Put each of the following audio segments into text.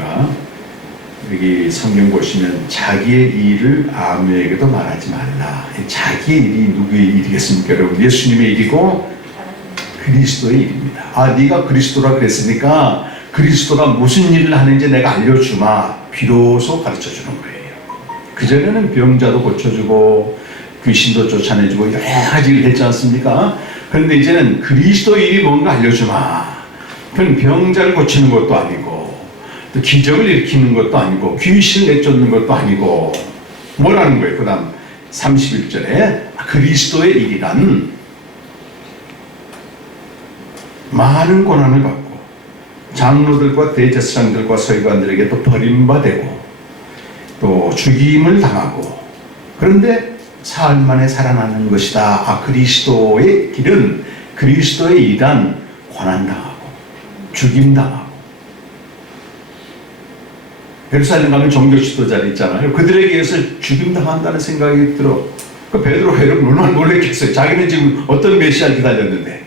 보니까 여기 성경 보시면 자기의 일을 아무에게도 말하지 말라. 자기의 일이 누구의 일이겠습니까? 여러분, 예수님의 일이고 그리스도의 일입니다. 아, 네가 그리스도라 그랬으니까 그리스도가 무슨 일을 하는지 내가 알려주마. 비로소 가르쳐주는 거예요. 그전에는 병자도 고쳐주고 귀신도 쫓아내주고 여러 가지 일을 했지 않습니까? 그런데 이제는 그리스도의 일이 뭔가 알려주마. 그건 병자를 고치는 것도 아니고 또 기적을 일으키는 것도 아니고 귀신을 내쫓는 것도 아니고 뭐라는 거예요? 그 다음 31절에 그리스도의 일이란 많은 고난을 받고 장로들과 대제사장들과 서기관들에게 또 버림받고 또 죽임을 당하고 그런데 사흘 만에 살아나는 것이다. 아, 그리스도의 길은 그리스도의 일이란 고난당하고 죽임당하고 예루살렘 가면 종교 지도자들 있잖아요. 그들에게 의해서 죽임당한다는 생각이 들어. 그 베드로가 여러분 얼마나 놀랬겠어요. 자기는 지금 어떤 메시아를 기다렸는데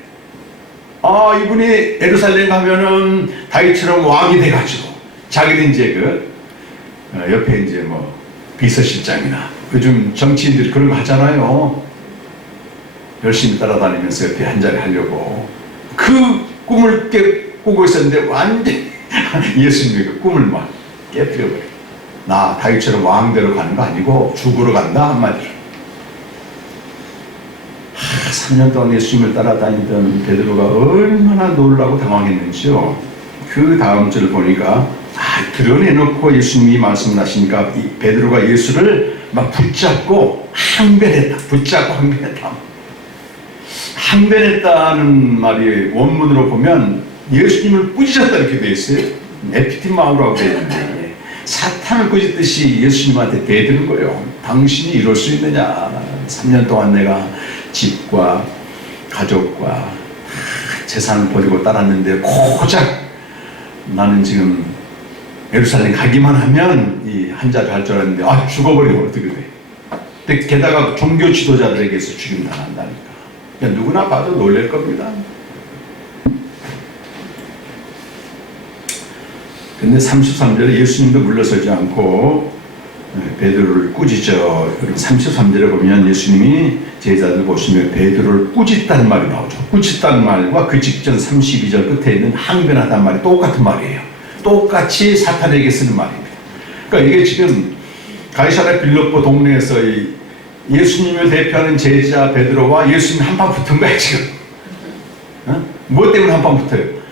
아, 이분이 예루살렘 가면은 다윗처럼 왕이 돼가지고 자기는 이제 옆에 이제 뭐 비서실장이나 요즘 정치인들이 그런 거 하잖아요. 열심히 따라다니면서 옆에 한 자리 하려고 그 꿈을 꾸고 있었는데 완전히 예수님이 그 꿈을 막 깨뜨려버려요. 나 다윗처럼 왕대로 가는 거 아니고 죽으러 간다 한마디. 3년 동안 예수님을 따라다니던 베드로가 얼마나 놀라고 당황했는지요. 그 다음 절을 보니까 드러내놓고 예수님이 말씀을 하시니까 이 베드로가 예수를 막 붙잡고 항변했다. 붙잡고 항변했다. 항변했다는 말이 원문으로 보면 예수님을 꾸짖었다 이렇게 되어 있어요. 에피티마우라고 되어 있는데 사탄을 꾸짖듯이 예수님한테 대드는 거예요. 당신이 이럴 수 있느냐. 3년 동안 내가 집과 가족과 재산을 버리고 따랐는데 고작 나는 지금 예루살렘 가기만 하면 이 한 자리 할 줄 알았는데 죽어버리면 어떻게 돼? 게다가 종교 지도자들에게서 죽임당한다니까. 그러니까 누구나 봐도 놀랄 겁니다. 근데 33절에 예수님도 물러서지 않고 베드로를 꾸짖죠. 33절에 보면 예수님이 제자들 보시면 베드로를 꾸짖다는 말이 나오죠. 꾸짖다는 말과 그 직전 32절 끝에 있는 항변하다는 말이 똑같은 말이에요. 똑같이 사탄에게 쓰는 말입니다. 그러니까 이게 지금 가이사랴 빌립보 동네에서 예수님을 대표하는 제자 베드로와 예수님이 한판 붙은 거야 지금. 무엇 때문에 한판 붙어요?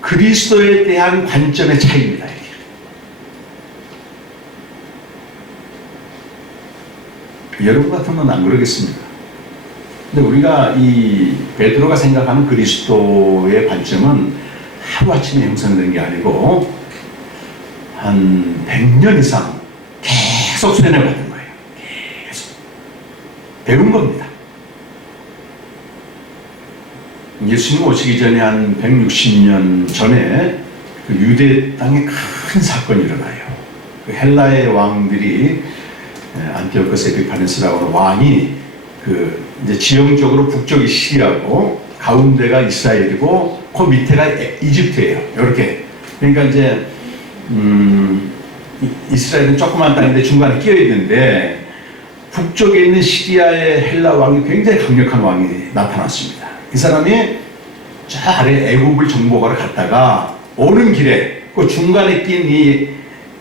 그리스도에 대한 관점의 차이입니다. 여러분 같으면 안 그러겠습니까? 근데 우리가 이 베드로가 생각하는 그리스도의 관점은 하루아침에 형성된 게 아니고 한 100년 이상 계속 세뇌받은 거예요. 계속 배운 겁니다. 예수님 오시기 전에 한 160년 전에 그 유대 땅에 큰 사건이 일어나요. 그 헬라의 왕들이 안티오코스 에피파네스라고 하는 왕이 이제 지형적으로 북쪽이 시리아고 가운데가 이스라엘이고 그 밑에가 이집트예요. 이렇게. 그러니까 이제 이스라엘은 조그만 땅인데 중간에 끼어 있는데 북쪽에 있는 시리아의 헬라 왕이 굉장히 강력한 왕이 나타났습니다. 이 사람이 저 아래 애국을 정복하러 갔다가 오는 길에 그 중간에 낀 이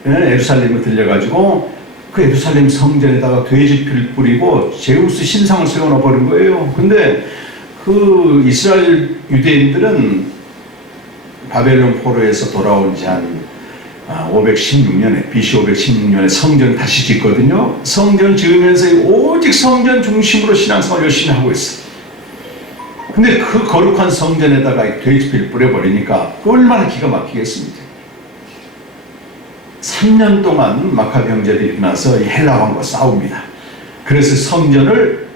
예루살렘을 들려가지고 그 예루살렘 성전에다가 돼지피를 뿌리고 제우스 신상을 세워놔 버린 거예요. 근데 그 이스라엘 유대인들은 바벨론 포로에서 돌아온 지 한 516년에 BC 516년에 성전 다시 짓거든요. 성전 지으면서 오직 성전 중심으로 신앙생활 열심히 하고 있어요. 근데 그 거룩한 성전에다가 돼지피를 뿌려버리니까 얼마나 기가 막히겠습니까? 3년 동안 마카비 형제들이 일어나서 헬라 왕과 싸웁니다. 그래서 성전을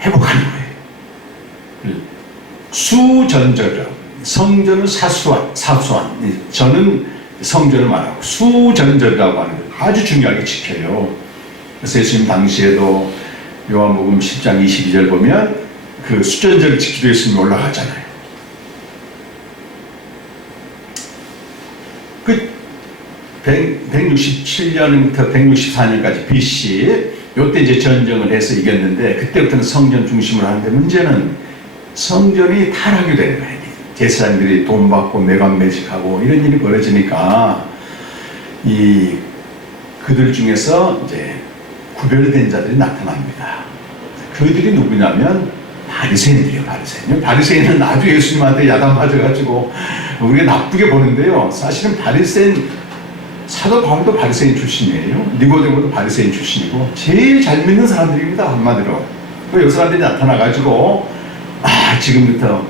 회복하는 거예요. 수전절이라고. 성전은 사수한, 저는 성전을 말하고 수전절이라고 하는 걸 아주 중요하게 지켜요. 그래서 예수님 당시에도 요한복음 10장 22절 보면 그 수전절을 지키기 위해서 예수님이 올라가잖아요. 167년부터 164년까지 BC 요때 이제 전쟁을 해서 이겼는데 그때부터는 성전 중심으로 하는데 문제는 성전이 타락이 되는 거예요. 제사장들이 돈 받고 매관매직하고 이런 일이 벌어지니까 그들 중에서 이제 구별된 자들이 나타납니다. 그들이 누구냐면 바리새인들이요. 바리새인은 아주 예수님한테 야단맞아가지고 우리가 나쁘게 보는데요. 사실은 바리새인, 사도 바울도 바리새인 출신이에요. 니고데모도 바리새인 출신이고 제일 잘 믿는 사람들입니다. 한마디로. 이 사람들이 나타나가지고 지금부터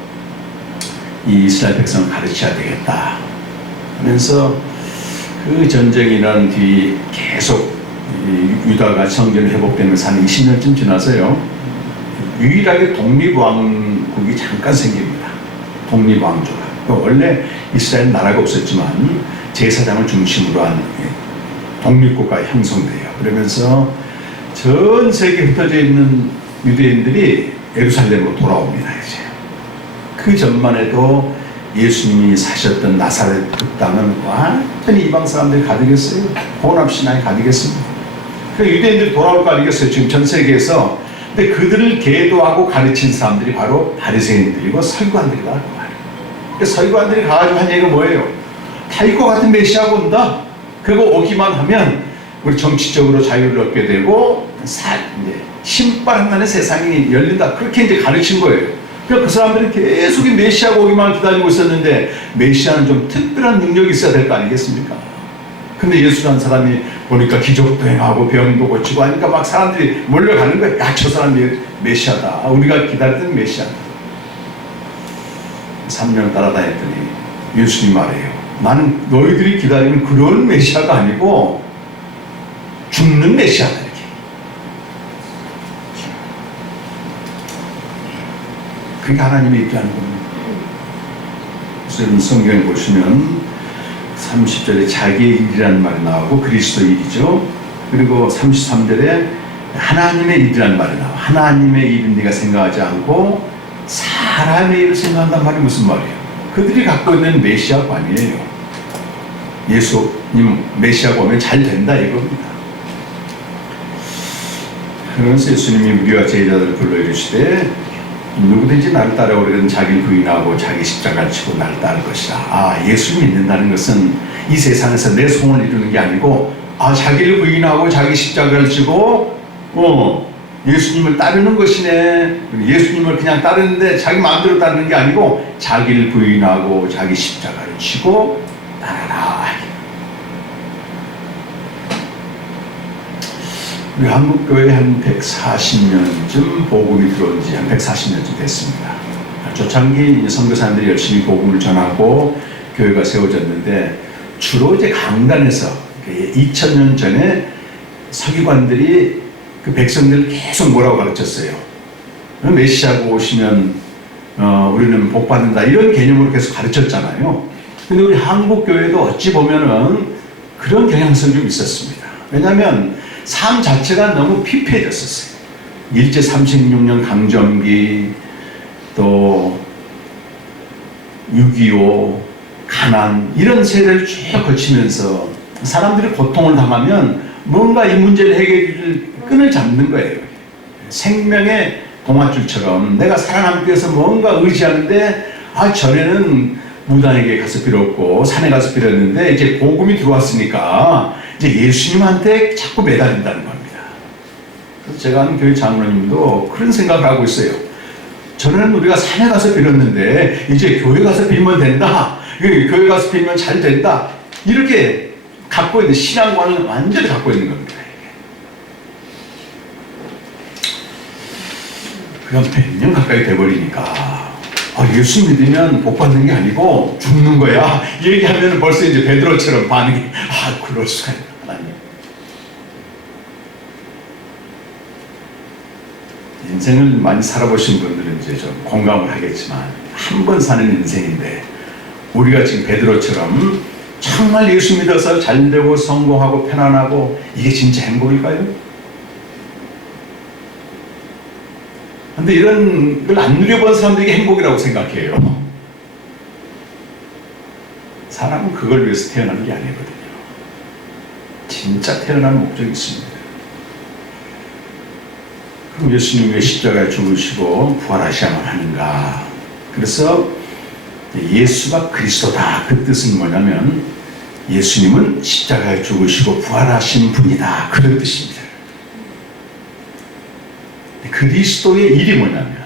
이 이스라엘 백성을 가르쳐야 되겠다 하면서 그 전쟁이 일어난 뒤 계속 유다가 성전이 회복되면서 한 20년쯤 지나서요. 유일하게 독립왕국이 잠깐 생깁니다. 독립왕조가. 원래 이스라엘 나라가 없었지만 제사장을 중심으로 한 독립국가가 형성돼요. 그러면서 전 세계에 흩어져 있는 유대인들이 예루살렘으로 돌아옵니다. 이제 그 전만 해도 예수님이 사셨던 나사렛 그 땅은 완전히 이방 사람들이 가득했어요. 혼합신앙이 가득했습니다. 그 유대인들이 돌아올 거 아니겠어요? 지금 전 세계에서. 근데 그들을 계도하고 가르친 사람들이 바로 바리새인들이고 서기관들이라고 말해요. 서기관들이 가가지고 한 얘기가 뭐예요? 다 이거 같은 메시아가 온다. 그거 오기만 하면 우리 정치적으로 자유를 얻게 되고 신바람난의 세상이 열린다. 그렇게 이제 가르친 거예요. 그러니까 그 사람들이 계속 이 메시아가 오기만 기다리고 있었는데 메시아는 좀 특별한 능력이 있어야 될 거 아니겠습니까? 근데 예수라는 사람이 보니까 기적도 행하고 병도 고치고 하니까 막 사람들이 몰려가는 거예요. 야, 저 사람이 메시아다. 우리가 기다렸던 메시아다. 3년 따라다녔더니 예수님 말해요. 나는 너희들이 기다리는 그런 메시아가 아니고 죽는 메시아다. 이렇게. 그게 하나님의 입장인 겁니다. 그래서 여러분 성경에 보시면 30절에 자기의 일이라는 말이 나오고 그리스도 일이죠. 그리고 33절에 하나님의 일이라는 말이 나와요. 하나님의 일은 네가 생각하지 않고 사람의 일을 생각한단 말이 무슨 말이에요? 그들이 갖고 있는 메시아가 아니에요. 예수님 메시아가 오면 잘 된다 이겁니다. 그러면서 예수님이 우리와 제자들을 불러 이르시되 누구든지 나를 따라오려는 자기를 부인하고 자기 십자가를 지고 나를 따를 것이다. 예수를 믿는다는 것은 이 세상에서 내 소원을 이루는 게 아니고 자기를 부인하고 자기 십자가를 지고 예수님을 따르는 것이네. 예수님을 그냥 따르는데 자기 마음대로 따르는 게 아니고 자기를 부인하고 자기 십자가를 지고 따라라. 우리 한국교회 한 140년쯤 복음이 들어온 지 한 140년쯤 됐습니다. 초창기 선교사님들이 열심히 복음을 전하고 교회가 세워졌는데 주로 이제 강단에서 2000년 전에 서기관들이 그 백성들을 계속 뭐라고 가르쳤어요? 메시아가 오시면 우리는 복 받는다 이런 개념으로 계속 가르쳤잖아요. 근데 우리 한국교회도 어찌 보면은 그런 경향성이 좀 있었습니다. 왜냐하면 삶 자체가 너무 피폐해졌었어요. 일제 36년 강점기, 또 6.25, 가난 이런 세대를 쭉 거치면서 사람들이 고통을 당하면 뭔가 이 문제를 해결할 끈을 잡는 거예요. 생명의 동아줄처럼 내가 살아남기 위해서 뭔가 의지하는데 전에는 무당에게 가서 빌었고 산에 가서 빌었는데 이제 복음이 들어왔으니까 이제 예수님한테 자꾸 매달린다는 겁니다. 그래서 제가 아는 교회 장로님도 그런 생각을 하고 있어요. 전에는 우리가 산에 가서 빌었는데 이제 교회 가서 빌면 된다. 교회 가서 빌면 잘 된다. 이렇게 갖고 있는 신앙관을 완전히 갖고 있는 겁니다. 그냥 100년 가까이 돼버리니까 예수 믿으면 복 받는 게 아니고 죽는 거야. 이 얘기하면 벌써 이제 베드로처럼 반응이 그럴 수가 있나 하나님. 인생을 많이 살아보신 분들은 이제 좀 공감을 하겠지만 한 번 사는 인생인데 우리가 지금 베드로처럼 정말 예수 믿어서 잘되고 성공하고 편안하고 이게 진짜 행복일까요? 근데 이런 걸 안 누려본 사람들이 행복이라고 생각해요. 사람은 그걸 위해서 태어난 게 아니거든요. 진짜 태어난 목적이 있습니다. 그럼 예수님이 왜 십자가에 죽으시고 부활하셔야만 하는가? 그래서 예수가 그리스도다. 그 뜻은 뭐냐면 예수님은 십자가에 죽으시고 부활하신 분이다. 그런 뜻입니다. 그리스도의 일이 뭐냐면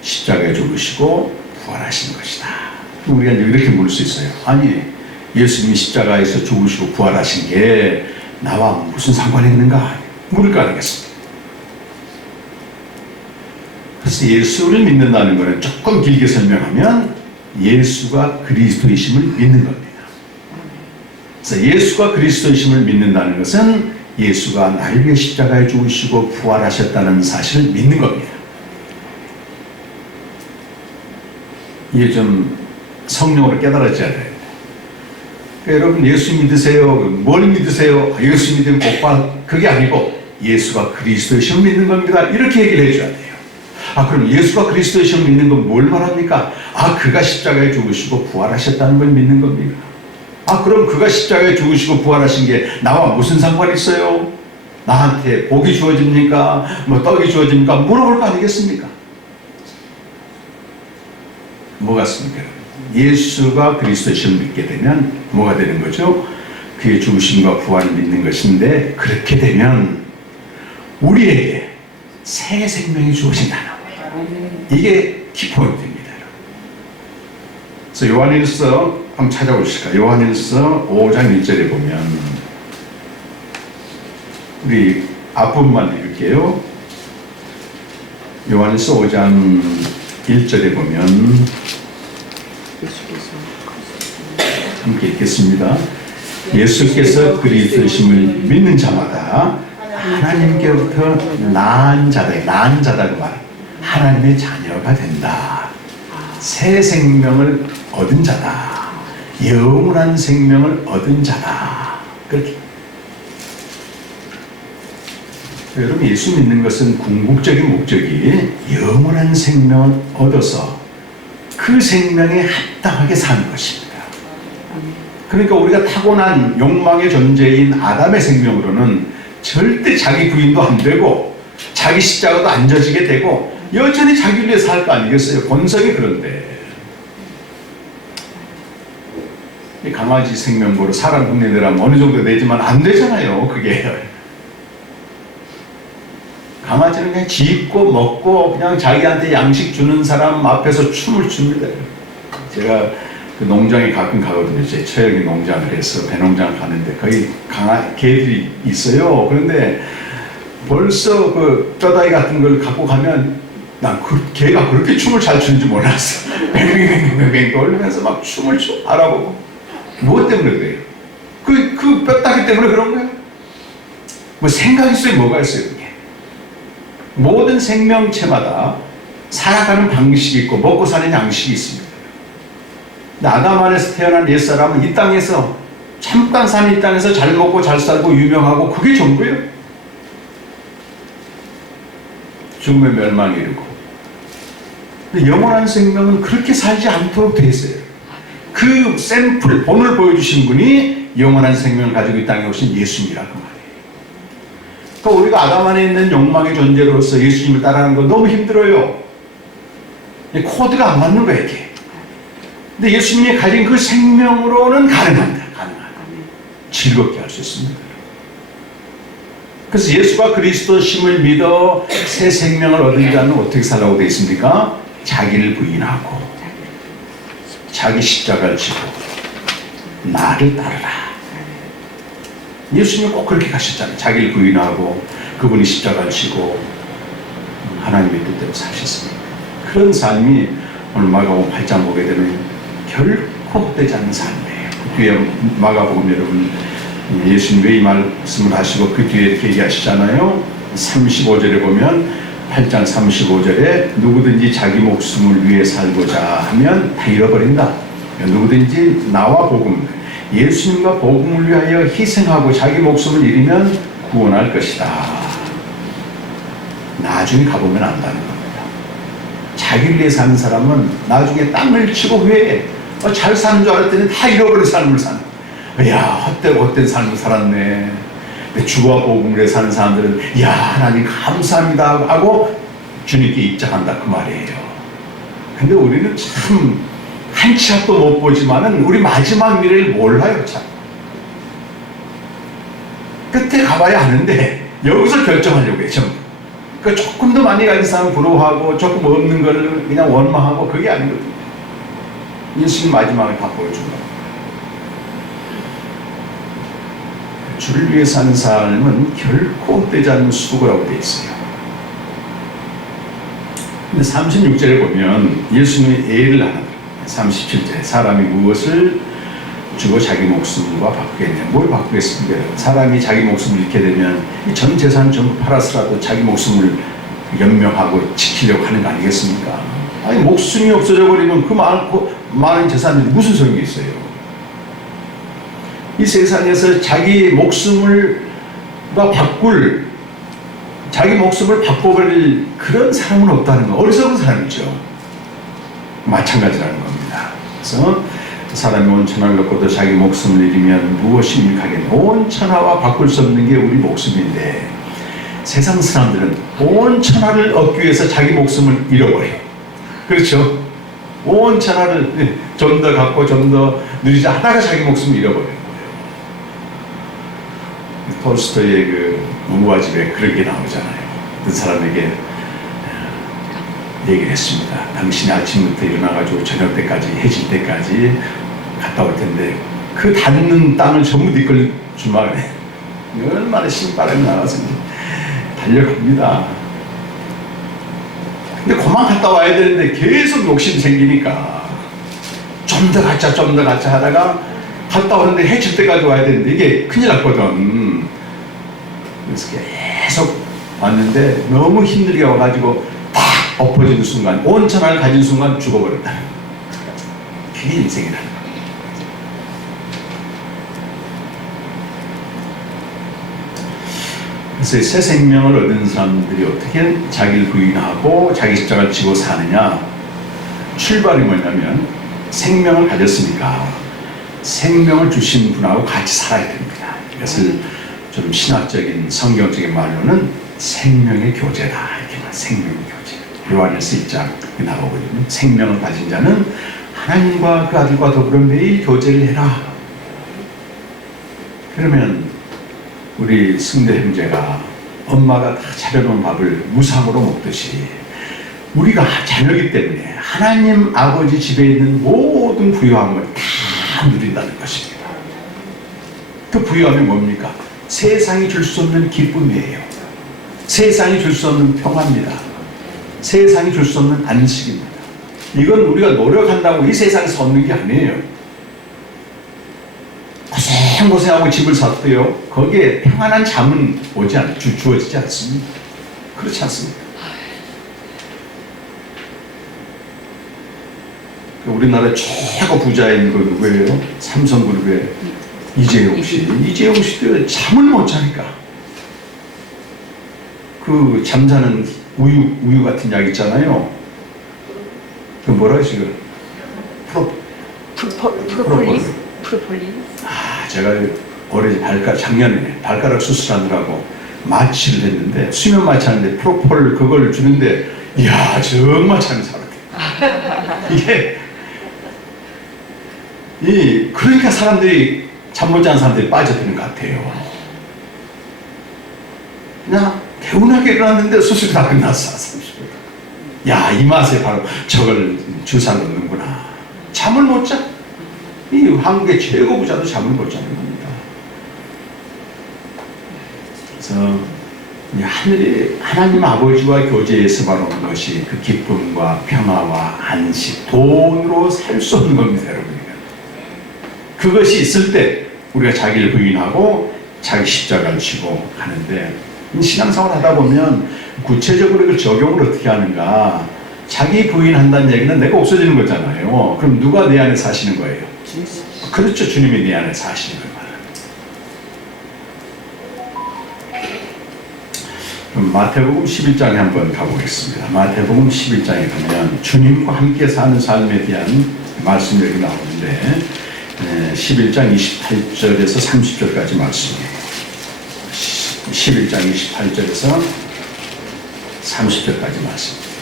십자가에 죽으시고 부활하신 것이다. 우리가 이제 이렇게 물을 수 있어요. 아니, 예수님이 십자가에서 죽으시고 부활하신 게 나와 무슨 상관이 있는가? 물을 거 아니겠습니까? 그래서 예수를 믿는다는 것은 조금 길게 설명하면 예수가 그리스도이심을 믿는 겁니다. 그래서 예수가 그리스도이심을 믿는다는 것은 예수가 나를 위해 십자가에 죽으시고 부활하셨다는 사실을 믿는 겁니다. 이게 좀 성령으로 깨달아져야 됩니다. 그러니까 여러분 예수 믿으세요. 뭘 믿으세요? 예수 믿으면 복 그게 아니고 예수가 그리스도이심을 믿는 겁니다. 이렇게 얘기를 해줘야 돼요. 아, 그럼 예수가 그리스도이심을 믿는 건 뭘 말합니까? 아, 그가 십자가에 죽으시고 부활하셨다는 걸 믿는 겁니다. 아, 그럼 그가 십자가에 죽으시고 부활하신 게 나와 무슨 상관이 있어요? 나한테 복이 주어집니까? 뭐 떡이 주어집니까? 물어볼 거 아니겠습니까? 뭐 같습니까? 예수가 그리스도이심을 믿게 되면 뭐가 되는 거죠? 그의 죽으심과 부활을 믿는 것인데, 그렇게 되면 우리에게 새 생명이 주어진다는 거예요. 이게 키포인트입니다. 그래서 요한일서 한번 찾아보실까요? 요한일서 5장 1절에 보면, 우리 앞부분만 읽을게요. 요한일서 5장 1절에 보면 함께 읽겠습니다. 예수께서 그리스도이심을 믿는 자마다 하나님께로부터 낳은 자다고 말, 하나님의 자녀가 된다. 새 생명을 얻은 자다. 영원한 생명을 얻은 자다. 그렇게. 여러분, 예수 믿는 것은 궁극적인 목적이 영원한 생명을 얻어서 그 생명에 합당하게 사는 것입니다. 그러니까 우리가 타고난 욕망의 존재인 아담의 생명으로는 절대 자기 부인도 안 되고 자기 십자가도 안 져지게 되고 여전히 자기를 위해 살 거 아니겠어요? 본성이 그런데. 강아지 생명보로 사람 흉내내라면 어느 정도 내지만 안 되잖아요, 그게. 강아지는 그냥 짖고 먹고 그냥 자기한테 양식 주는 사람 앞에서 춤을 춥니다. 제가 그 농장에 가끔 가거든요. 제 처형의 농장을 해서 배농장을 가는데 거기 개들이 있어요. 그런데 벌써 그 뼈다귀 같은 걸 갖고 가면 난 개가 그렇게 춤을 잘 추는지 몰랐어. 뱅뱅뱅뱅뱅 돌리면서 막 춤을 알아보고. 무엇 때문에 그래요? 그 뼈다귀 때문에 그런 거예요? 뭐 생각 있어요? 뭐가 있어요? 그게? 모든 생명체마다 살아가는 방식이 있고 먹고 사는 양식이 있습니다. 아담 안에서 태어난 옛사람은 이 땅에서 잠깐 사는 이 땅에서 잘 먹고 잘 살고 유명하고 그게 전부예요. 죽음의 멸망에 이르고. 근데 영원한 생명은 그렇게 살지 않도록 되어 있어요. 그 샘플, 본을 보여주신 분이 영원한 생명을 가지고 이 땅에 오신 예수님이라고 말해요. 그러니까 우리가 아담 안에 있는 욕망의 존재로서 예수님을 따라가는 건 너무 힘들어요. 코드가 안 맞는 거예요, 이게. 근데 예수님이 가진 그 생명으로는 가능합니다. 즐겁게 할 수 있습니다. 그래서 예수가 그리스도심을 믿어 새 생명을 얻은 자는 어떻게 살라고 되어 있습니까? 자기를 부인하고 자기 십자가를 지고 나를 따르라. 예수님은 꼭 그렇게 가셨잖아요. 자기를 부인하고 그분이 십자가를 지고 하나님의 뜻대로 사셨습니다. 그런 삶이 오늘 마가복음 8장 보게 되면 결코 헛되지 않는 삶이에요. 그 뒤에 마가복음 여러분 예수님 왜 이 말씀을 하시고 그 뒤에 이렇게 얘기하시잖아요. 35절에 보면 8장 35절에 누구든지 자기 목숨을 위해 살고자 하면 다 잃어버린다. 누구든지 나와 복음, 예수님과 복음을 위하여 희생하고 자기 목숨을 잃으면 구원할 것이다. 나중에 가보면 안다는 겁니다. 자기를 위해 사는 사람은 나중에 땅을 치고 후에 잘 사는 줄 알았더니 다 잃어버린 삶을 사는 거야. 헛된 삶을 살았네. 근데 주와 복음으로 사는 사람들은 야 하나님 감사합니다 하고 주님께 입장한다 그 말이에요. 근데 우리는 참 한 치 앞도 못 보지만은 우리 마지막 미래를 몰라요. 참 끝에 가봐야 하는데 여기서 결정하려고 해요. 전부. 그러니까 조금 더 많이 가진 사람 부러워하고 조금 없는 걸 그냥 원망하고 그게 아니거든요. 예수님 마지막을 다 보여준 거예요. 주를 위해 사는 삶은 결코 헛되지 않는 수고라고 되어 있어요. 근데 36절에 보면 예수님이 예를 하나 37절 사람이 무엇을 주고 자기 목숨과 바꾸겠냐. 뭘 바꾸겠습니까? 사람이 자기 목숨을 잃게 되면 이 전 재산 전부 팔아서라도 자기 목숨을 연명하고 지키려고 하는 거 아니겠습니까? 아니 목숨이 없어져 버리면 그 많은 재산이 무슨 소용이 있어요? 이 세상에서 자기 목숨을 자기 목숨을 바꿔버릴 그런 사람은 없다는 거. 어리석은 사람이죠. 마찬가지라는 겁니다. 그래서 사람이 온 천하를 얻고도 자기 목숨을 잃으면 무엇이 유익하겠냐. 온 천하와 바꿀 수 없는 게 우리 목숨인데 세상 사람들은 온 천하를 얻기 위해서 자기 목숨을 잃어버려요. 그렇죠? 온 천하를 좀 더 갖고 좀 더 누리자 하다가 자기 목숨을 잃어버려요. 톨스토이의 그 우화집에 그런 게 나오잖아요. 그 사람에게 얘기를 했습니다. 당신이 아침부터 일어나가지고 저녁 때까지 해질 때까지 갔다 올 텐데 그 닿는 땅을 전부 네 걸 주말에 얼마나 신바람이 나가서 달려갑니다. 근데 그만 갔다 와야 되는데 계속 욕심 생기니까 좀 더 가자 하다가 갔다 오는데 해질 때까지 와야 되는데 이게 큰일 났거든. 그래서 계속 왔는데 너무 힘들게 와가지고 딱 엎어지는 순간 온 천하를 가진 순간 죽어버렸다. 그게 인생이라는 거예요. 그래서 새 생명을 얻은 사람들이 어떻게 자기를 부인하고 자기 십자가를 지고 사느냐. 출발이 뭐냐면 생명을 가졌으니까 생명을 주신 분하고 같이 살아야 됩니다. 이것을 좀 신학적인 성경적인 말로는 생명의 교제다. 이렇게 말 생명의 교제. 요한일서 1장에 나오거든요. 생명을 가진 자는 하나님과 그 아들과 더불어 매일 교제를 해라. 그러면 우리 승대 형제가 엄마가 다 차려놓은 밥을 무상으로 먹듯이 우리가 자녀이기 때문에 하나님 아버지 집에 있는 모든 부유함을 다 누린다는 것입니다. 그 부유함이 뭡니까? 세상이 줄 수 없는 기쁨이에요. 세상이 줄 수 없는 평화입니다. 세상이 줄 수 없는 안식입니다. 이건 우리가 노력한다고 이 세상에서 얻는 게 아니에요. 고생하고 집을 샀대요. 거기에 평안한 잠은 주어지지 않습니다. 그렇지 않습니다. 우리나라 최고 부자인 그 누구예요? 삼성그룹의 이재용 씨. 이재용 씨도 잠을 못 자니까 그 잠자는 우유 같은 약 있잖아요. 그 뭐라 하시죠? 프로폴리스. 제가 작년에 발가락 수술하느라고 마취를 했는데 수면 마취하는데 프로폴 그걸 주는데 이야 정말 잠이 살았대. 그러니까 사람들이 잠 못 자는 사람들이 빠져드는 것 같아요. 그냥 개운하게 일어났는데 수술이 다 끝났어. 30분. 야, 이 맛에 바로 저걸 주사 놓는구나. 잠을 못 자. 이 한국의 최고 부자도 잠을 못 자는 겁니다. 그래서 하나님 아버지와 교제에서 바로 오는 것이 그 기쁨과 평화와 안식, 돈으로 살 수 없는 겁니다, 여러분. 그것이 있을 때 우리가 자기를 부인하고 자기 십자가를 지고 가는데 신앙생활 하다 보면 구체적으로 이걸 적용을 어떻게 하는가. 자기 부인한다는 얘기는 내가 없어지는 거잖아요. 그럼 누가 내 안에 사시는 거예요? 그렇죠. 주님이 내 안에 사시는 거예요. 그럼 마태복음 11장에 한번 가보겠습니다. 마태복음 11장에 가면 주님과 함께 사는 삶에 대한 말씀이 여기 나오는데 11장 28절에서 30절까지 말씀이에요. 11장 28절에서 30절까지 말씀입니다.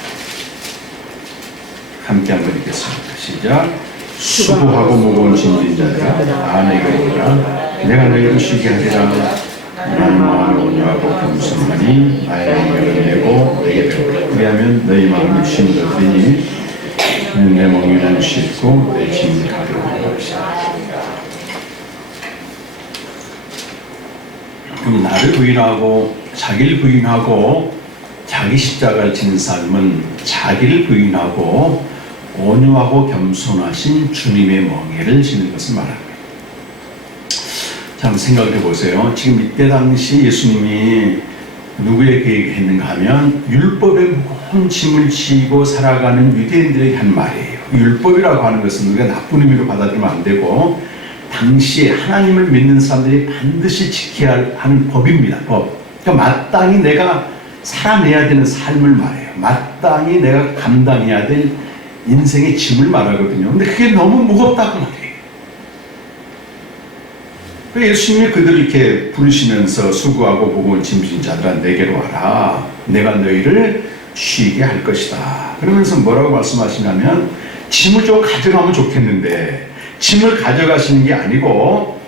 함께 한번 읽겠습니다. 시작. 수고하고 무거운 짐진 자들아 내게 오라. 내가 너희를 쉬게 하리라. 나는 마음이 온유하고 겸손하니 나의 멍에를 내고 내게 배우라. 그리하면 너희 마음이 쉼얻으리니 내 멍에는 쉽고 내 짐이 가벼운 것이다. 그럼 나를 부인하고 자기를 부인하고 자기 십자가를 지는 삶은 자기를 부인하고 온유하고 겸손하신 주님의 멍에를 지는 것을 말합니다. 자, 한번 생각해 보세요. 지금 이때 당시 예수님이 누구에게 했는가 하면 율법의 무거운 짐을 지고 살아가는 유대인들에게 한 말이에요. 율법이라고 하는 것은 우리가 나쁜 의미로 받아들이면 안 되고 당시에 하나님을 믿는 사람들이 반드시 지켜야 하는 법입니다. 법. 그러니까 마땅히 내가 살아내야 되는 삶을 말해요. 마땅히 내가 감당해야 될 인생의 짐을 말하거든요. 근데 그게 너무 무겁다고 말해요. 예수님이 그들을 이렇게 부르시면서 수고하고 무거운 짐진 자들아 내게로 와라. 내가 너희를 쉬게 할 것이다. 그러면서 뭐라고 말씀하시냐면 짐을 좀 가져가면 좋겠는데 짐을 가져가시는 게 아니고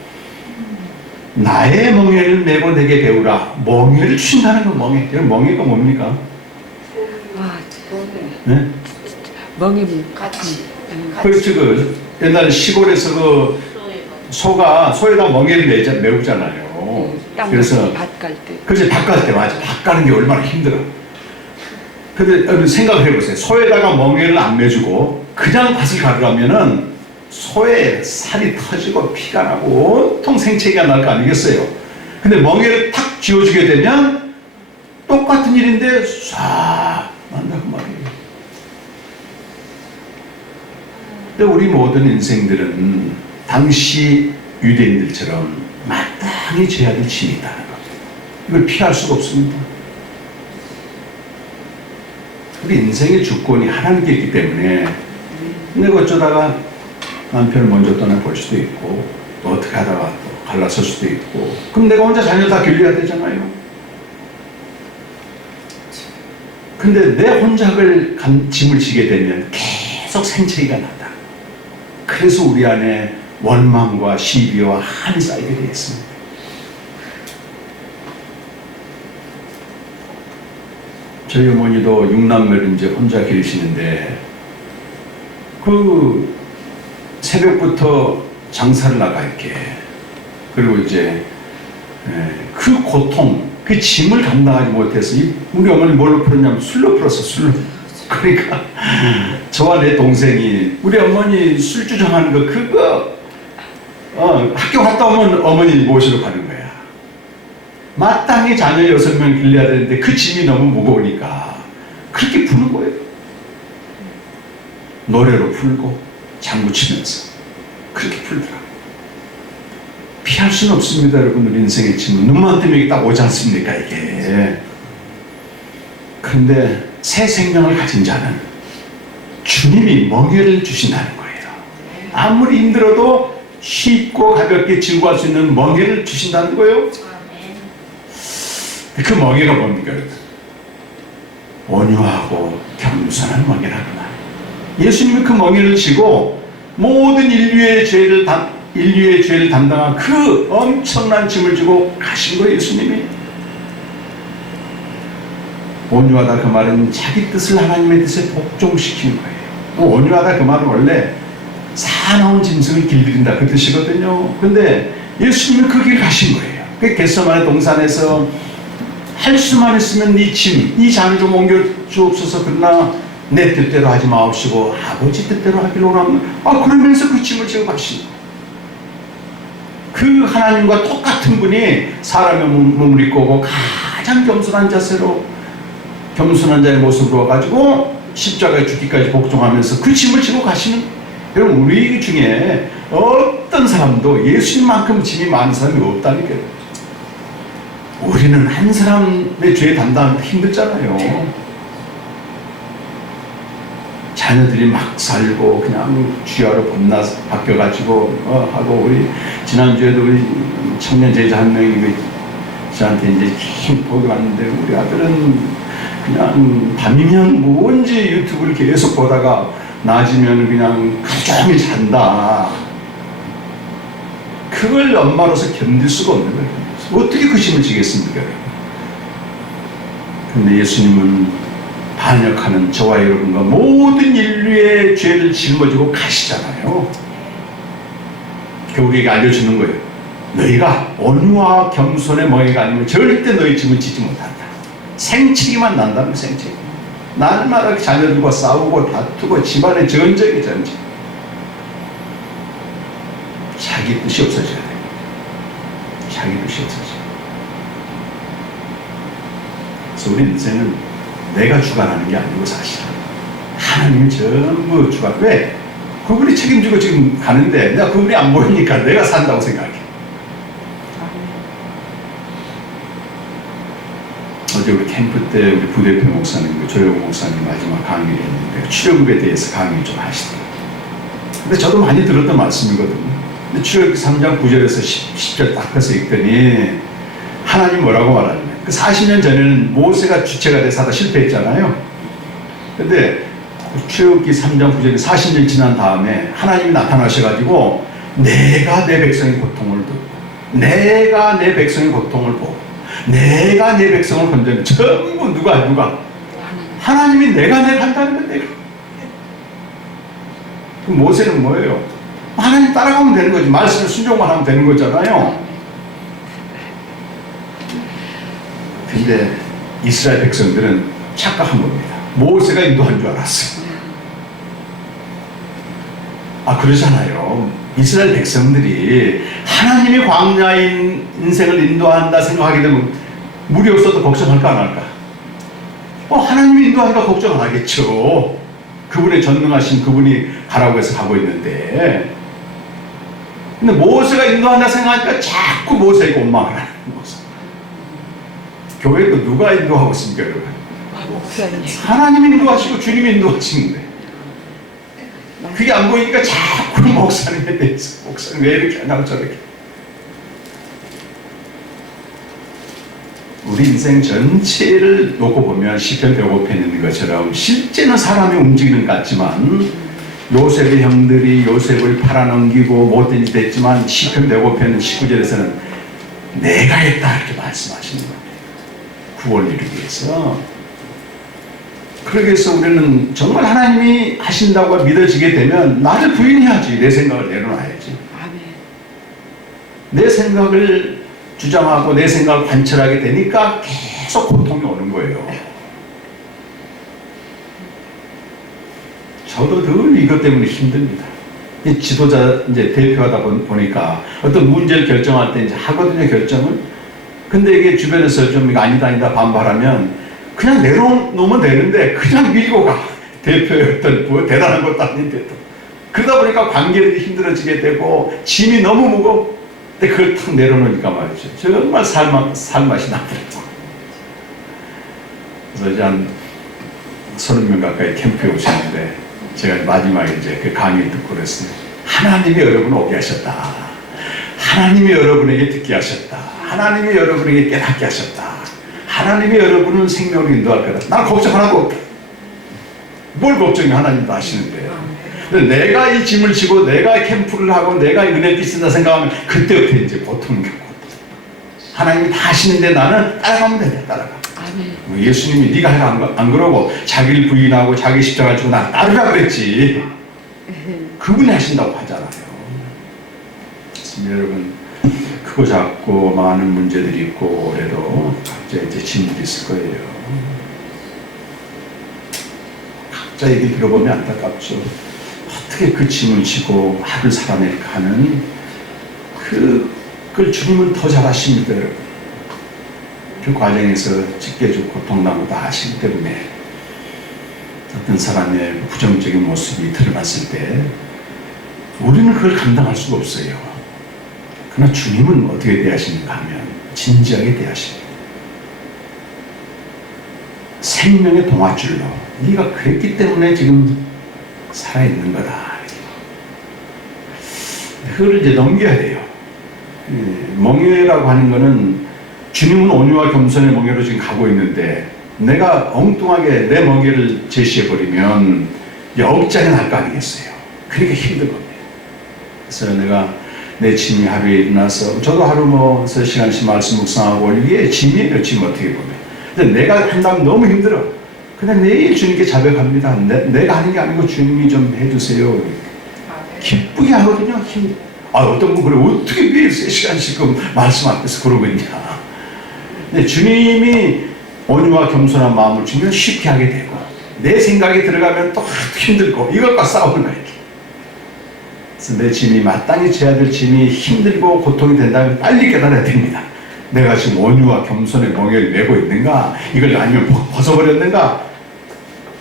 나의 멍에를 메고 내게 배우라. 멍에를 주신다는 건 멍에. 멍에가 뭡니까? 네? 멍에 같이. 그 옛날 시골에서 그 소에다 멍에를 메우잖아요. 그래서 밭 갈 때. 그렇지, 밭 갈 때 맞아. 밭 가는 게 얼마나 힘들어. 근데 생각을 해보세요. 소에다가 멍에를 안 매주고 그냥 밭을 가려면은 소의 살이 터지고 피가 나고 온통 생채기가 날 거 아니겠어요? 근데 멍에를 탁 쥐어주게 되면 똑같은 일인데 쏴 난다고 말이에요. 근데 우리 모든 인생들은 당시 유대인들처럼 마땅히 져야 될 짐이 있다는 겁니다. 이걸 피할 수가 없습니다. 우리 인생의 주권이 하나님께 있기 때문에 내가 어쩌다가 남편을 먼저 떠나볼 수도 있고 또 어떻게 하다가 또 갈라설 수도 있고 그럼 내가 혼자 자녀 다 길러야 되잖아요. 근데 내 혼자 짐을 지게 되면 계속 생채기가 나다. 그래서 우리 안에 원망과 시비와 한이 쌓이게 되어 있습니다. 저희 어머니도 6남매를 이제 혼자 기르시는데 그 새벽부터 장사를 나갈게. 그리고 이제 그 고통, 그 짐을 감당하지 못해서 우리 어머니 뭘로 풀었냐면 술로 풀었어, 술로. 그러니까 저와 내 동생이 우리 어머니 술 주정하는 거 그거 학교 갔다 오면 어머니 모시러 가는 거야. 마땅히 자녀 6명 길러야 되는데 그 짐이 너무 무거우니까 그렇게 푸는 거예요. 노래로 풀고 장구 치면서 그렇게 풀더라고요. 피할 수는 없습니다, 여러분. 우리 인생의 짐은 눈만 뜨면 이게 딱 오지 않습니까, 이게. 그런데 새 생명을 가진 자는 주님이 멍에를 주신다는 거예요. 아무리 힘들어도 쉽고 가볍게 지고 갈 수 있는 멍에를 주신다는 거예요. 그 멍에가 뭡니까? 온유하고 겸손한 멍에라구나. 예수님이 그 멍에를 지고 모든 인류의 죄를 담당한 그 엄청난 짐을 지고 가신 거예요, 예수님이. 온유하다 그 말은 자기 뜻을 하나님의 뜻에 복종시키는 거예요. 온유하다 그 말은 원래 사나운 짐승을 길들인다 그 뜻이거든요. 근데 예수님은 그 길 가신 거예요. 그 겟세마네 동산에서 할 수만 있으면 네 짐, 이 잔을 좀 옮겨 주옵소서. 그러나 내 뜻대로 하지 마옵시고 아버지 뜻대로 하기로 하면 그러면서 그 짐을 지고 가신 거예요. 그 하나님과 똑같은 분이 사람의 몸을 입고 오고 가장 겸손한 자세로 겸손한 자의 모습으로 와가지고 십자가에 죽기까지 복종하면서 그 짐을 지고 가시는. 여러분, 우리 중에 어떤 사람도 예수님만큼 짐이 많은 사람이 없다니까요. 우리는 한 사람의 죄 담당하기 힘들잖아요. 자녀들이 막 살고 그냥 주야로 바뀌어가지고 하고 우리 지난주에도 우리 청년 제자 한 명이 저한테 이제 긴 보고 왔는데 우리 아들은 그냥 밤이면 뭔지 유튜브를 계속 보다가 낮이면 그냥 하루 종일 잔다. 그걸 엄마로서 견딜 수가 없는 거예요. 어떻게 그 힘을 지겠습니까? 근데 예수님은 반역하는 저와 여러분과 모든 인류의 죄를 짊어지고 가시잖아요. 그 우리에게 알려주는 거예요. 너희가 온유와 겸손의 멍에가 아니면 절대 너희 짐을 지지 못한다. 생채기만 난다면 생채기. 날마다 자녀들과 싸우고 다투고 집안의 전쟁이 전쟁. 자기 뜻이 없어져야 돼요. 자기 뜻이 없어져. 그래서 우리 인생은 내가 주관하는 게 아니고 사실은 하나님이 전부 주관. 왜? 그분이 책임지고 지금 가는데 내가 그분이 안 보이니까 내가 산다고 생각해. 어제 우리 캠프 때 우리 부대표 목사님, 조영 목사님 마지막 강의를 했는데 출애굽에 대해서 강의 좀 하시더라고요. 근데 저도 많이 들었던 말씀이거든요. 근데 출애굽기 3장 9절에서 10절 딱 펴서 읽더니 하나님 뭐라고 말하냐면 그 40년 전에는 모세가 주체가 돼서 하다 실패했잖아요. 근데 출애굽기 3장 9절에 40년 지난 다음에 하나님이 나타나셔가지고 내가 내 백성의 고통을 듣고 내가 내 백성의 고통을 보고 내가 내 백성을 건져내. 전부 누가 하나님이 내가 한다는 건 내가. 그럼 모세는 뭐예요? 하나님 따라가면 되는 거지. 말씀을 순종만 하면 되는 거잖아요. 근데 이스라엘 백성들은 착각한 겁니다. 모세가 인도한 줄 알았어요. 그러잖아요. 이스라엘 백성들이 하나님이 광야인 인생을 인도한다 생각하게 되면 물이 없어도 걱정할까 안 할까? 하나님이 인도하니까 걱정 안 하겠죠. 그분의 전능하신 그분이 가라고 해서 가고 있는데. 근데 모세가 인도한다 생각하니까 자꾸 모세에게 원망을 하는 모습. 교회도 누가 인도하고 있습니까, 여러분? 하나님이 인도하시고 주님이 인도하시는데. 그게 안 보이니까 자꾸 목사님에 대해서 목사님 왜 이렇게 하냐고 저렇게. 우리 인생 전체를 놓고 보면 시편 105편에 있는 것처럼 실제는 사람이 움직이는 것 같지만 요셉의 형들이 요셉을 팔아넘기고 못된 짓 했지만 시편 105편 19절에서는 내가 했다 이렇게 말씀하시는 거예요. 구원을 이루기 위해서. 그러기 위해서 우리는 정말 하나님이 하신다고 믿어지게 되면 나를 부인해야지. 내 생각을 내려놔야지. 내 생각을 주장하고 내 생각을 관철하게 되니까 계속 고통이 오는 거예요. 저도 늘 이것 때문에 힘듭니다. 지도자 이제 대표하다 보니까 어떤 문제를 결정할 때 이제 하거든요, 결정을. 근데 이게 주변에서 좀 이거 아니다 반발하면 그냥 내려놓으면 되는데 그냥 밀고 가. 대표의 어떤 뭐 대단한 것도 아닌데도. 그러다 보니까 관계들이 힘들어지게 되고 짐이 너무 무거워. 근데 그걸 탁 내려놓으니까 말이죠. 정말 살맛이 나더라고요. 그래서 이제 한 30명 가까이 캠프에 오셨는데 제가 마지막에 이제 그 강의를 듣고 그랬어요. 하나님이 여러분을 오게 하셨다. 하나님이 여러분에게 듣게 하셨다. 하나님이 여러분에게 깨닫게 하셨다. 하나님이 여러분은 생명을 인도할 거다. 나는 걱정 하나도 없다. 뭘 걱정해, 하나님도 하시는데. 내가 이 짐을 지고 내가 캠프를 하고 내가 은혜를 쓴다 생각하면 그때부터 이제 고통이 겪고 하나님이 다 하시는데 나는 따라가면 된다. 따라가. 아멘. 예수님이 네가 해라 안 그러고 자기를 부인하고 자기 십자가 지고 나 따르라 그랬지. 그분이 하신다고 하잖아요. 여러분 크고 작고 많은 문제들이 있고 올해도 각자 이제 짐들이 있을 거예요. 각자 얘기 들어보면 안타깝죠. 어떻게 그 짐을 지고 하루 살아낼까 하는 그걸 주님은 더 잘하십니다, 여러분. 그 과정에서 찢겨지고 고통나고 다 하시기 때문에 어떤 사람의 부정적인 모습이 드러났을 때 우리는 그걸 감당할 수가 없어요. 그러나 주님은 어떻게 대하시는가 하면 진지하게 대하십니다. 생명의 동아줄로 네가 그랬기 때문에 지금 살아있는 거다. 그걸 이제 넘겨야 돼요. 멍에라고 하는 거는 주님은 온유와 겸손의 멍에로 지금 가고 있는데 내가 엉뚱하게 내 멍에를 제시해버리면 억장이 날 거 아니겠어요. 그러니까 힘든 겁니다. 그래서 내가 내 짐이 하루에 일어나서 저도 하루 뭐 3시간씩 말씀 묵상하고 이게 짐이에요. 짐 어떻게 보면. 근데 내가 한다면 너무 힘들어. 근데 매일 주님께 자백합니다. 내가 하는 게 아니고 주님이 좀 해주세요. 기쁘게 하거든요. 어떤 분 그래 어떻게 매일 3시간씩 말씀 앞에서 그러고 있냐. 근데 주님이 온유와 겸손한 마음을 주면 쉽게 하게 되고 내 생각이 들어가면 또 힘들고 이것과 싸우는 거예요. 그래서 내 짐이 마땅히 져야 될 짐이 힘들고 고통이 된다면 빨리 깨달아야 됩니다. 내가 지금 온유와 겸손의 멍에를 메고 있는가? 이걸 아니면 벗어버렸는가?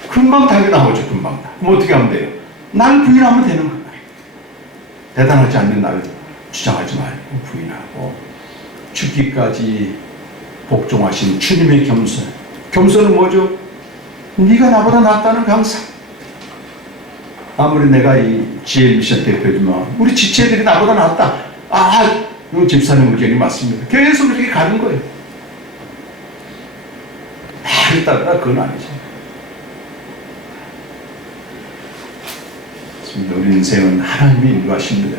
금방 답이 나오죠. 금방. 그럼 어떻게 하면 돼요? 날 부인하면 되는 거예요. 대단하지 않는 나를 주장하지 말고 부인하고 죽기까지 복종하신 주님의 겸손. 겸손은 뭐죠? 네가 나보다 낫다는 강사. 아무리 내가 이 GL 미션 대표지만 우리 지체들이 나보다 낫다. 이 집사님 의견이 맞습니다. 계속 이렇게 가는 거예요. 말을 따르라 그건 아니죠. 우리 인생은 하나님이 인도하십니다.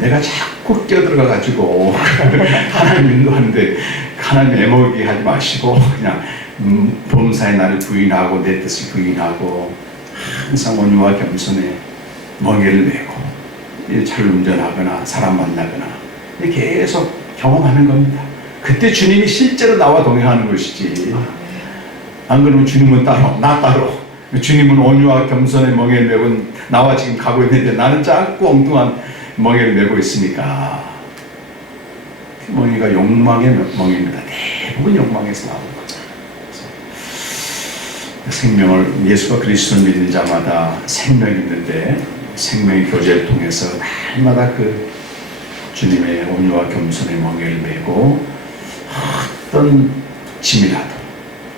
내가 자꾸 끼어들어가가지고 하나님 인도하는데 하나님 애먹이 하지 마시고 그냥 범사의 나를 부인하고 내 뜻을 부인하고 항상 온유와 겸손에 멍에를 메고 차를 운전하거나 사람 만나거나 계속 경험하는 겁니다. 그때 주님이 실제로 나와 동행하는 것이지. 안 그러면 주님은 따로 나 따로 주님은 온유와 겸손의 멍에를 메고 나와 지금 가고 있는데 나는 자꾸 엉뚱한 멍에를 메고 있으니까 그 멍에가 욕망의 멍에입니다. 대부분 욕망에서 나오는 거죠. 생명을 예수가 그리스도를 믿는 자마다 생명이 있는데 생명의 교제를 통해서 날마다 그 주님의 온유와 겸손의 멍에를 메고 어떤 짐이라도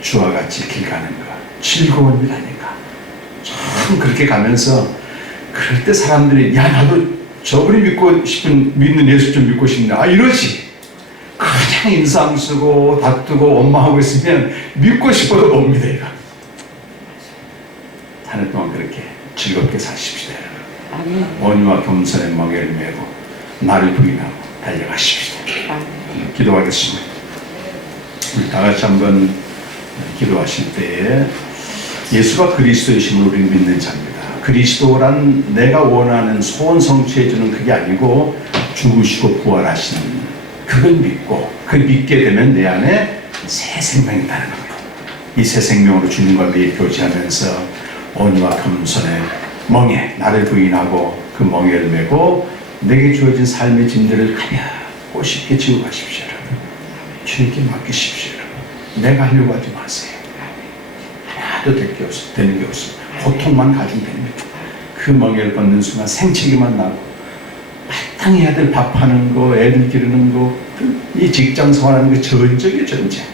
주와 같이 길 가는 것 즐거운 일 아닌가. 참 그렇게 가면서 그럴 때 사람들이 나도 저분이 믿는 예수 좀 믿고 싶네. 이러지. 그냥 인상 쓰고 다투고 원망하고 있으면 믿고 싶어도 못 믿어요. 한 해 동안 그렇게 즐겁게 사십시다. 온유와 겸손의 멍에를 메고 나를 부인하고 달려가십시다. 기도하겠습니다. 우리 다 같이 한번 기도하실 때에 예수가 그리스도이심을 우리는 믿는 자입니다. 그리스도란 내가 원하는 소원 성취해주는 그게 아니고 죽으시고 부활하신 그걸 믿고 그 믿게 되면 내 안에 새 생명이 있다는 겁니다. 이 새 생명으로 주님과 매일 교제하면서 온유와 겸손의 멍에 나를 부인하고 그 멍에를 메고 내게 주어진 삶의 짐들을 가볍고 쉽게 지고 가십시오. 주님께 맡기십시오. 내가 하려고 하지 마세요. 하나도 되는 게 없습니다. 고통만 가지면 됩니다. 그 멍에를 벗는 순간 생채기만 나고 마땅히 해야 될 밥하는 거, 애들 기르는 거, 이 직장 생활하는 게 전적이에요. 전쟁.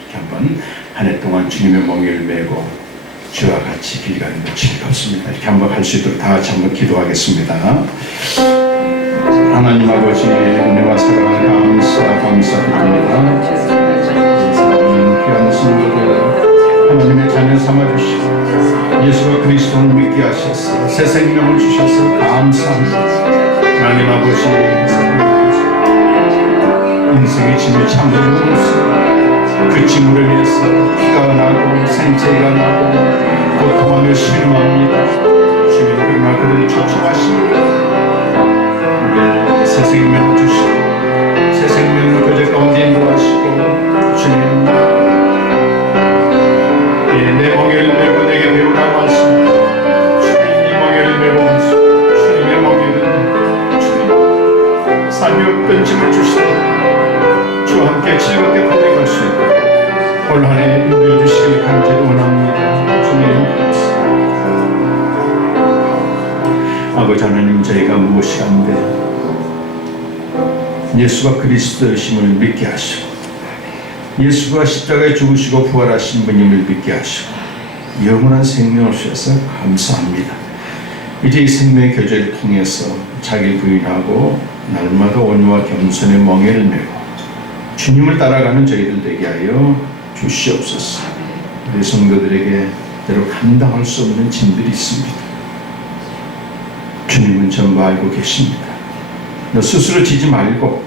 이렇게 한번 한 해 동안 주님의 멍에를 메고 주와 같이 길 가는 거 즐겁습니다. 이렇게 한번 할 수 있도록 다 같이 한번 기도하겠습니다. 하나님 아버지 은혜와 사랑을 감사드립니다. 귀한 성도들 하나님의 자녀 삼아주시고 예수가 그리스도를 믿게 하셔서 새 생명을 주셔서 감사합니다. 하나님 아버지 인생의 짐이 참 무겁습니다. 그 짐으로 인해서 피가 나고 생채가 나고 고통하며 신음합니다. 주님 그러나 그들을 초청하십니다. 새 생명을 주시고 새 생명을 교제 가운데 인도하시고 주님 내 멍에를 메고 내게 배우라 말씀입니다. 주님 이 멍에를 메고 주님의 멍에는 주님 삶의 어떤 짐을 주시고 주와 함께 즐겁게 달려갈 수 있도록 올 한 해 인도해 주시길 간절히 원합니다. 주님 아버지 하나님 저희가 무엇이 안 돼 예수가 그리스도이심을 믿게 하시고 예수가 십자가에 죽으시고 부활하신 분임을 믿게 하시고 영원한 생명을 주셔서 감사합니다. 이제 이 생명의 교제를 통해서 자기 부인하고 날마다 온유와 겸손의 멍에를 메고 주님을 따라가는 저희들 되게 하여 주시옵소서. 우리 성도들에게 때로 감당할 수 없는 짐들이 있습니다. 주님은 전부 알고 계십니다. 너 스스로 지지 말고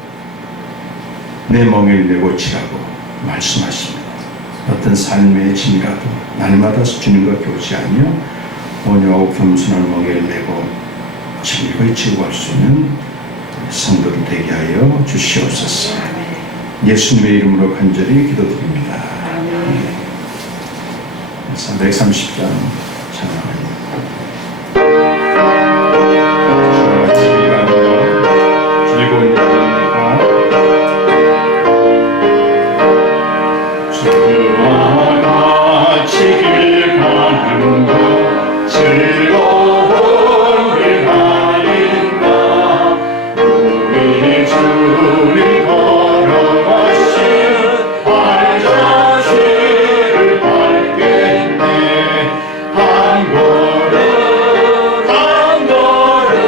내 멍에를 메고 지라고 말씀하십니다. 어떤 삶의 짐이라도 날마다 주님과 교제하며 온유하고 겸손한 멍에를 메고 즐거이 지고 갈 수 있는 성도들 되게 하여 주시옵소서. 예수님의 이름으로 간절히 기도드립니다. 330장 찬양합니다. 즐거운 여행이니까 주와 같이 길 가는 것 즐거운 길 가린다. 우리 주님 걸어가신 발자취를 밟겠네. 한 걸음 한 걸음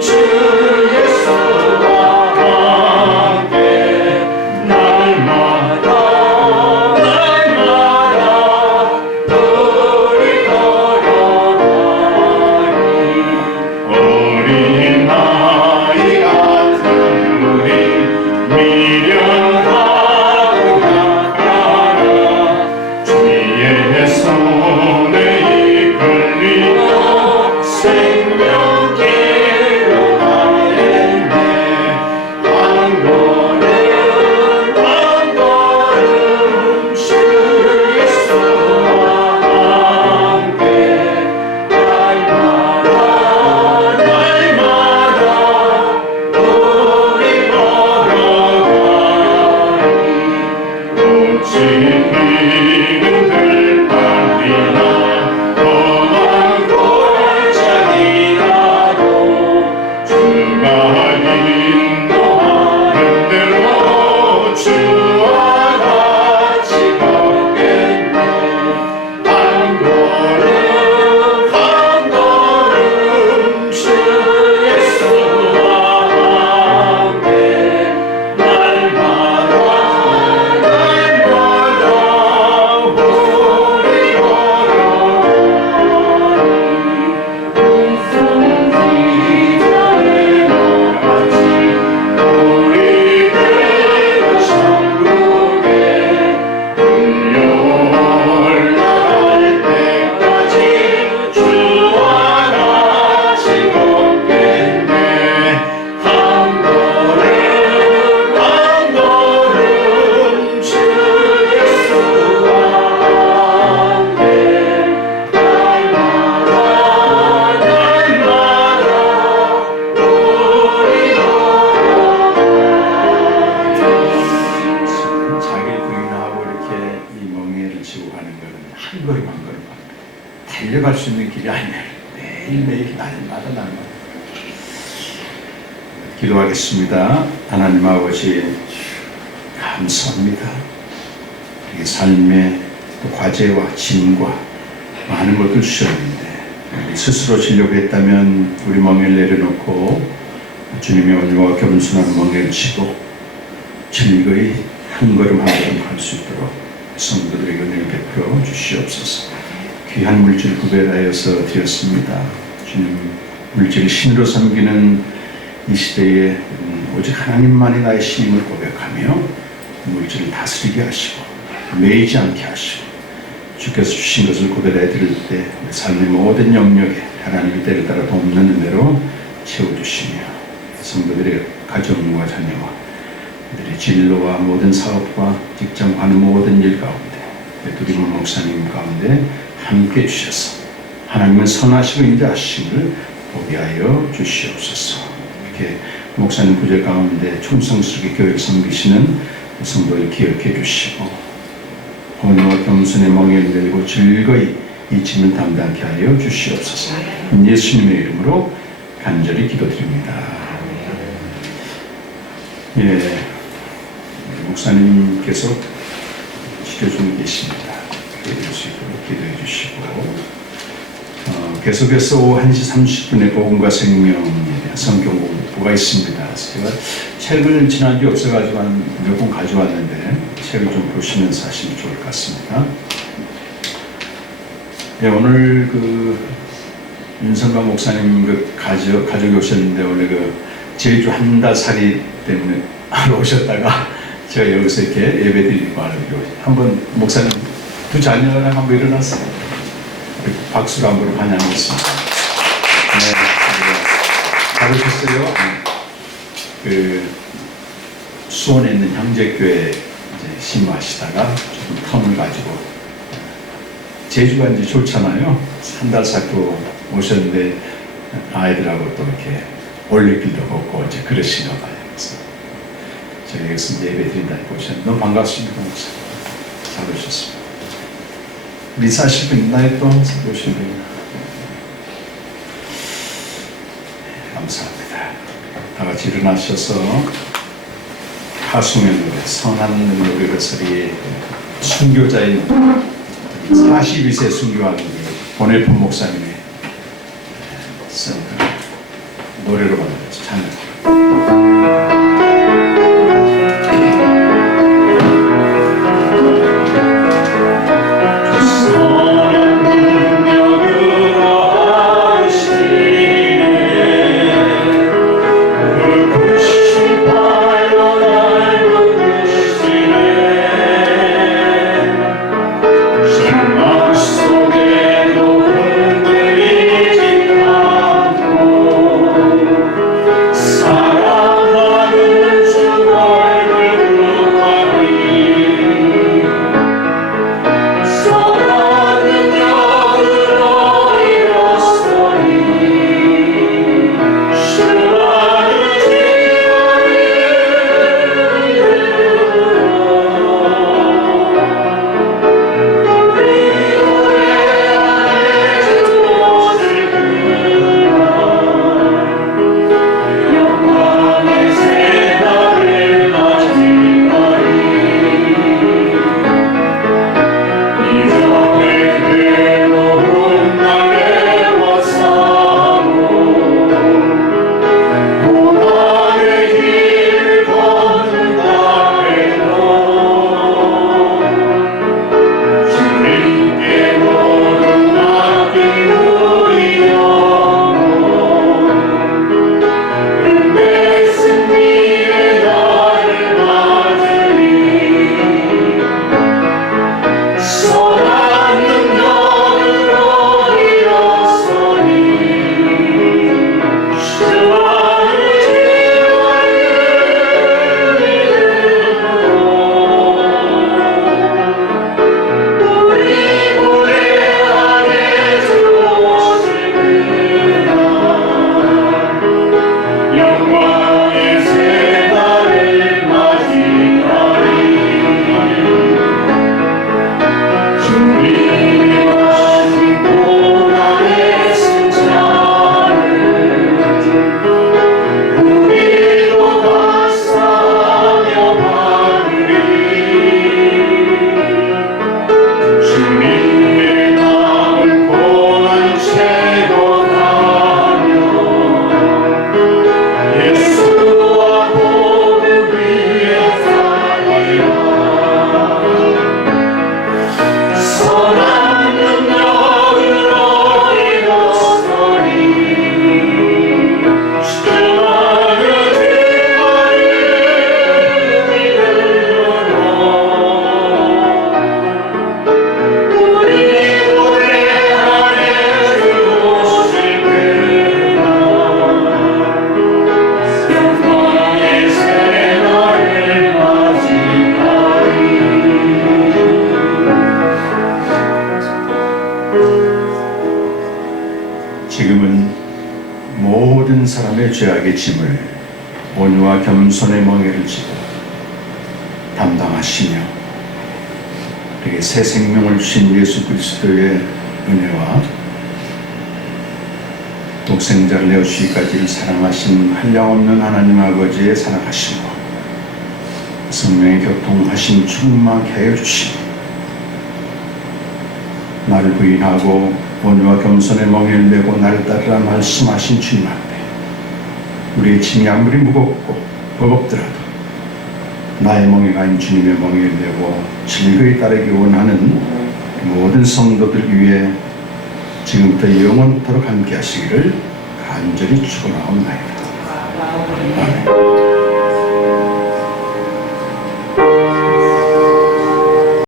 주 예수와 함께 날마다 우리 걸어가리. 어린 나이 같은 우리 미련하고 약하나 주의 손에 이끌리고 생명길로 가겠네. 한 걸음 한 걸음 주 예수와 함께 날마다 우리 걸어가리. 꽃이 피는 들판이나 험한 골짜기라도 주가 인도하는 대로 주와 같이 걷겠네. 한 걸음 한 걸음 주 예수와 함께 날마다 우리 걸어가리. 성지자의 같이 우리들도 천국에 은려 올라갈 때까지 주와 같이 걷겠네. 한 걸음 한 걸음 주 예수와 함께 날마다 우리 걸어가리. 자기를 부인하고 이렇게 이 멍에를 지고 가는 것은 한 걸음 한 걸음 달려갈 수 있는 길이 아니에요. 매일매일 날마다 기도하겠습니다. 하나님 아버지 감사합니다. 우리 삶의 또 과제와 짐과 많은 것들 주셨는데 우리 스스로 지려고 했다면 우리 멍에를 내려놓고 주님의 온유와 겸손한 멍에를 치고 즐거이 한 걸음 한 걸음 갈 수 있도록 성도들에게 은혜를 베풀어 주시옵소서. 귀한 물질 구별하여서 드렸습니다. 주님, 물질을 신으로 섬기는 이 시대에 오직 하나님만이 나의 신임을 고백하며 물질을 다스리게 하시고 매이지 않게 하시고 주께서 주신 것을 고백해 드릴 때 우리 삶의 모든 영역에 하나님의 때를 따라 돕는 은혜로 채워주시며 성도들의 가정과 자녀와 그들의 진로와 모든 사업과 직장과 하는 모든 일 가운데 두리문 목사님 가운데 함께 주셔서 하나님은 선하시고 인자하심을 보게 하여 주시옵소서. 이렇게 목사님 부재 가운데 충성스럽게 교회를 섬기시는 성도를 기억해 주시고 온유와 겸손의 멍에를 내리고 즐거이 이 짐을 담당케 하여 주시옵소서. 예수님의 이름으로 간절히 기도드립니다. 예, 목사님께서 치료 중에 계십니다. 기도해 주시고 계속해서 오후 1시 30분에 복음과 생명에 대한 성경 공부가 있습니다. 나왔어요. 제가 책을 지난주에 없어가지고 한 몇 권 가져왔는데 책을 좀 보시면서 하시면 좋을 것 같습니다. 네, 오늘 그 윤선박 목사님 그 가족이 오셨는데 오늘 그 제주 한 달 살이 때문에 오셨다가 제가 여기서 이렇게 예배 드리고 하는데 한번 목사님 두 자녀랑 한번 일어났어요. 박수로 한번 환영했습니다. 네, 잘 오셨어요. 그 수원에 있는 형제교회 이제 신고하시다가 조금 텀을 가지고 제주가 이제 좋잖아요. 한 달 살고 오셨는데 아이들하고 또 이렇게 올림길도 걷고 이제 그러시나 봐요. 그래서 제가 여기서 이제 예배 드린다니까 오셨는데 너무 반갑습니다. 잘 오셨습니다. 리사하실 분 있나요? 또 오신 분? 감사합니다. 다 같이 일어나셔서 하승의 노래, 선한 노래를 소리 순교자인 42세 순교하는 권혜품 목사님의 쓴 노래로 만들어서 찬양합니다. 지금은 모든 사람의 죄악의 짐을 온유와 겸손의 멍에를 지고 담당하시며 우리에게 새 생명을 주신 예수 그리스도의 은혜와 독생자를 내어주시기까지를 사랑하신 한량없는 하나님 아버지의 사랑하심과 성령의 교통하심 충만케 하여 주시고 나를 부인하고 온유와 겸손의 멍에를 메고 나를 따르라 말씀하신 주님 앞에 우리의 짐이 아무리 무겁고 버겁더라도 나의 멍에가 아닌 주님의 멍에를 메고 즐거이 따르기 원하는 모든 성도들 위해 지금부터 영원토록 함께 하시기를 간절히 축원하옵나이다. 아멘.